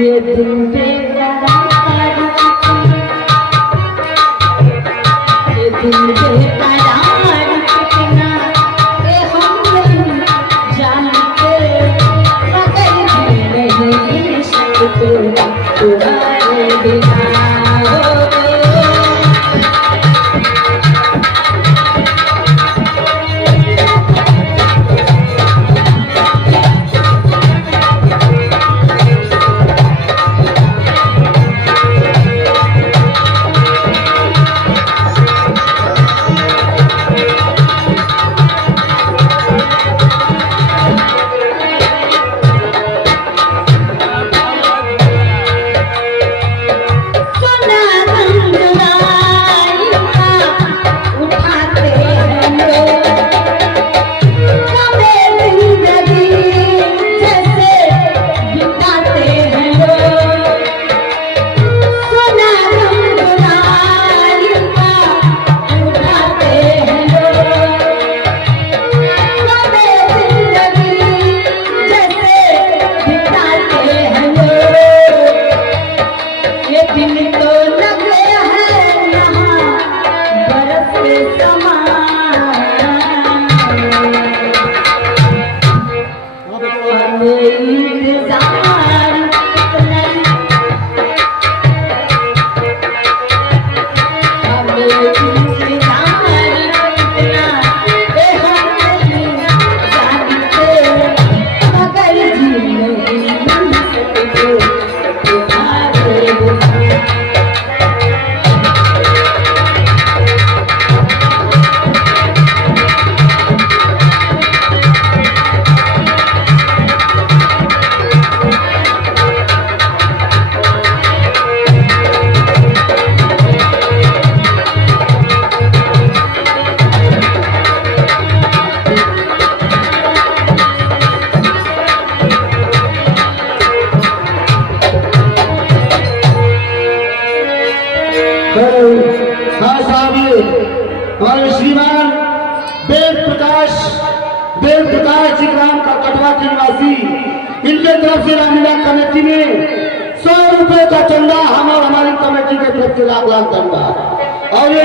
ये दिल बेकरार, ये दिल बेकरार कितना ये हम नहीं जानते, मगर जी नहीं सकते तुम्हारे बिना। हमारे श्रीमान वेद प्रकाश जी ग्राम का कटवा के निवासी, इनके तरफ से रामलीला कमेटी में 100 रुपए का चंदा, हम और हमारी कमेटी की तरफ से लाख लाख चंदा। और ये